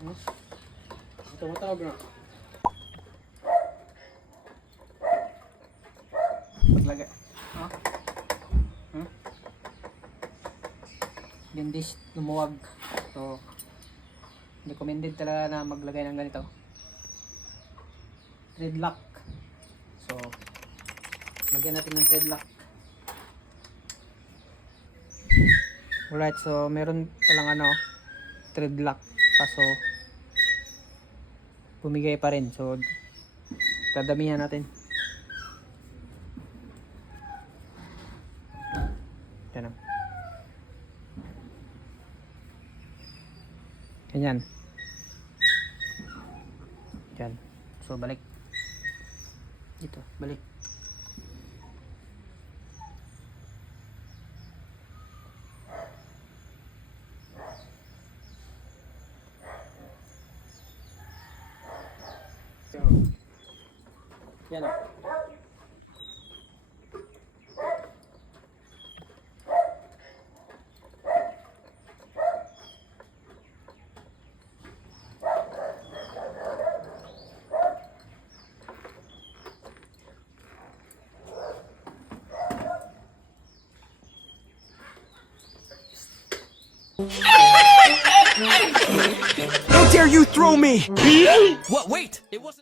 Tumatawag na. Paglagay. Dindis lumuwag. So, recommended talaga na maglagay ng ganito. Thread lock. So, lagyan natin ng thread lock. Alright, so meron palang thread lock. Kaso, bumigay pa rin. So, dadamihan natin. Yan. Ganyan. Yan. So, balik. Dito, balik. Yan. How dare you throw me? What? Wait! It wasn't.